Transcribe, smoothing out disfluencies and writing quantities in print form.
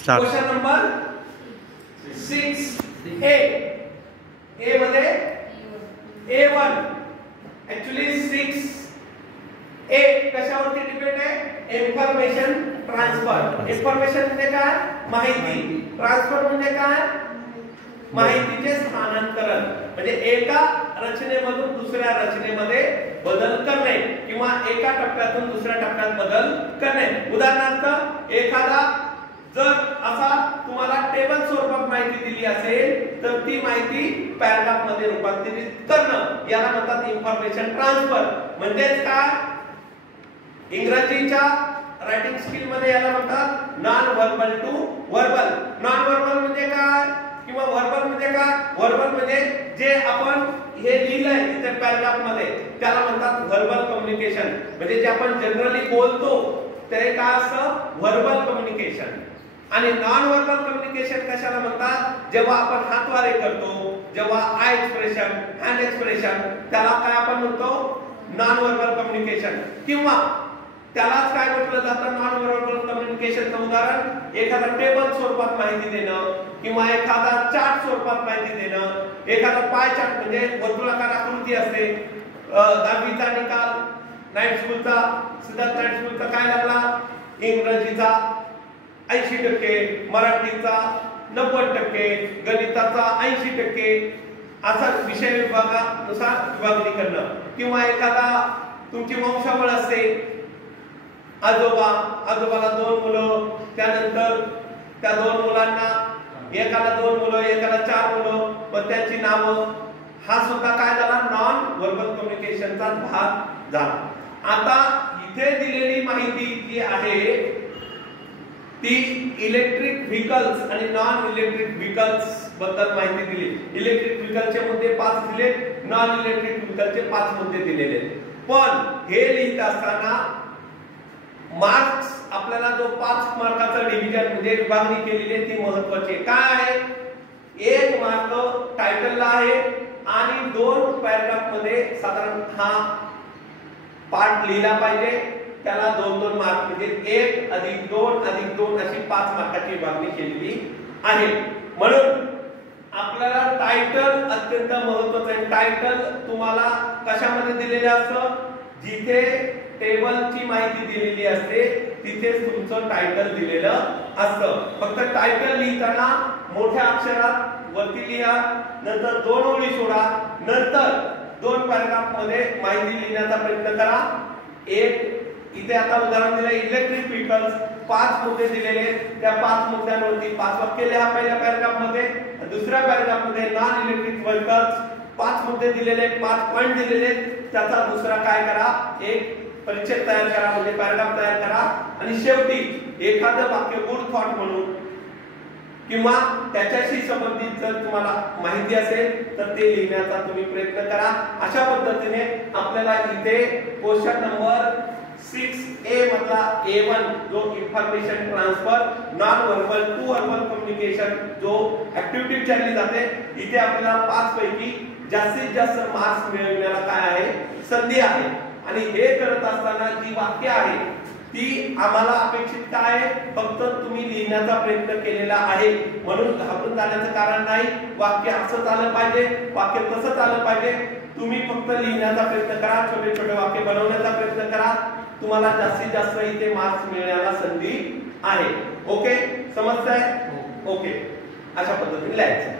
Question number 6A. ए मध्ये A1 actually 6A कशावरती depend आहे? Information transfer. Information म्हणजे काय? माहिती. ट्रान्सफर म्हणजे काय? माहितीचे स्थानांतरण. म्हणजे एका रचनेमधून दुसऱ्या रचनेमध्ये बदल करणे किंवा एका टप्प्यातून दुसऱ्या टप्प्यात बदल करणे. उदाहरणार्थ एखादा जर असा तुम्हाला टेबल स्वरूपात माहिती दिली असेल तर ती माहिती पॅराग्राफ मध्ये रूपांतरित करणं याला म्हणतात इन्फॉर्मेशन ट्रान्सफर. म्हणजेच काय? इंग्रजीच्या रायटिंग स्किल मध्ये याला म्हणतात non verbal to verbal. Non verbal म्हणजे काय किंवा व्हर्बल म्हणजे काय? व्हर्बल म्हणजे जे आपण हे लिहिलंय इथे पॅराग्राफ मध्ये त्याला म्हणतात व्हर्बल कम्युनिकेशन. म्हणजे जे आपण जनरली बोलतो ते काय असतं? Verbal communication. आणि नॉन व्हर्बल कम्युनिकेशन कशाला म्हणतात? जेव्हा आपण हातवारे करतो, जेव्हा आय एक्सप्रेशन, हँड एक्सप्रेशन, त्याला काय आपण म्हणतो? Non verbal communication. किंवा त्यालाच काय म्हटलं जातं? नॉन व्हर्बल कम्युनिकेशनचं उदाहरण एखादा टेबल स्वरूपात माहिती देणं किंवा एखादा चार्ट स्वरूपात माहिती देणं. एखादा पाय चार्ट म्हणजे वर्तुळाकार आकृती असते. 10वीचा निकाल नाईट स्कूलचा, सिद्धार्थ नाईट स्कूलचा काय लागला? इंग्रजीचा 80%, मराठीचा 90%, गणिताचा 80%, असा विषय विभागानुसार विभागणी करणं. किंवा एखादा तुमची वंशावळ असते, आजोबाला 2 मुलं, त्यानंतर त्या 2 मुलांना एकाला 2 मुलं, एकाला 4 मुलं, पण त्यांची नावं. हा सुद्धा काय झाला? नॉन व्हर्बल कम्युनिकेशनचा भाग झाला. आता इथे दिलेली माहिती जी आहे ती इलेक्ट्रिक व्हेकल्स आणि नॉन इलेक्ट्रिक व्हेकल्स बद्दल माहिती दिली. इलेक्ट्रिक व्हेकलचे मुद्दे 5 दिले, नॉन इलेक्ट्रिक व्हेकलचे 5 मुद्दे दिलेले. पण हे लिहित असताना मार्क्स आपल्याला जो 5 मार्काचा डिव्हिजन म्हणजे विभागणी केलेली आहे ती महत्त्वाची आहे. काय आहे? 1 मार्क टायटलला आहे आणि 2 पॅराग्राफ मध्ये साधारण हा पार्ट लिहिला पाहिजे. त्याला 2-2 मार्क म्हणजे 1 अधिक 2 अधिक 2 अशी 5 मार्काची विभागणी केलेली आहे. म्हणून आपल्याला टायटल अत्यंत महत्त्वाचं आहे. टायटल तुम्हाला कशामध्ये दिलेलं असतं? जिथे टेबलची माहिती दिलेली असते तिथेच तुमचं टायटल दिलेलं असतं. फक्त टायटल लिहिताना मोठ्या अक्षरात वरती लिहा, नंतर 2 ओळी सोडा, नंतर 2 पॅराग्राफ मध्ये माहिती लिहिण्याचा प्रयत्न करा. इथे आता उदाहरण दिलं इलेक्ट्रिक व्हेकल्स, 5 मुद्दे दिलेले, त्या 5 मुद्द्यांवरती 5 वाक्य लिहा पहिल्या पॅराग्राफ मध्ये. दुसऱ्या पॅराग्राफ मध्ये नॉन इलेक्ट्रिक व्हेकल्स 5 मुद्दे दिलेले, 5 पॉइंट दिलेले, त्याचा दुसरा काय करा? एक परिच्छेद तयार करा म्हणजे पॅराग्राफ तयार करा. आणि शेवटी एखादं वाक्य गुड थॉट म्हणून किंवा त्याच्याशी संबंधित जर तुम्हाला माहिती असेल तर ते लिहिण्याचा तुम्ही प्रयत्न करा. अशा पद्धतीने आपल्याला इथे क्वेश्चन नंबर 6A मधला A1 जो information transfer non verbal to verbal communication जो ऍक्टिव्हिटी चालली जाते, इथे आपल्याला 5 पैकी जास्तीत जास्त मार्क्स मिळवण्याला काय आहे? संधी आहे. आणि हे करत असताना जी वाक्य आहे ती आम्हाला अपेक्षित काय आहे? फक्त तुम्ही लिहिण्याचा प्रयत्न केलेला आहे म्हणून घाबरून जाण्याचं कारण नाही. वाक्य असंच आलं पाहिजे, वाक्य तसंच आलं पाहिजे. तुम्ही फक्त लिहिण्याचा प्रयत्न करा, छोटे छोटे वाक्य बनवण्याचा प्रयत्न करा. तुम्हाला जास्तीत जास्त इथे मार्क्स मिळण्याला संधी आहे. ओके, समजतंय? ओके, अशा पद्धतीने लिहायचं.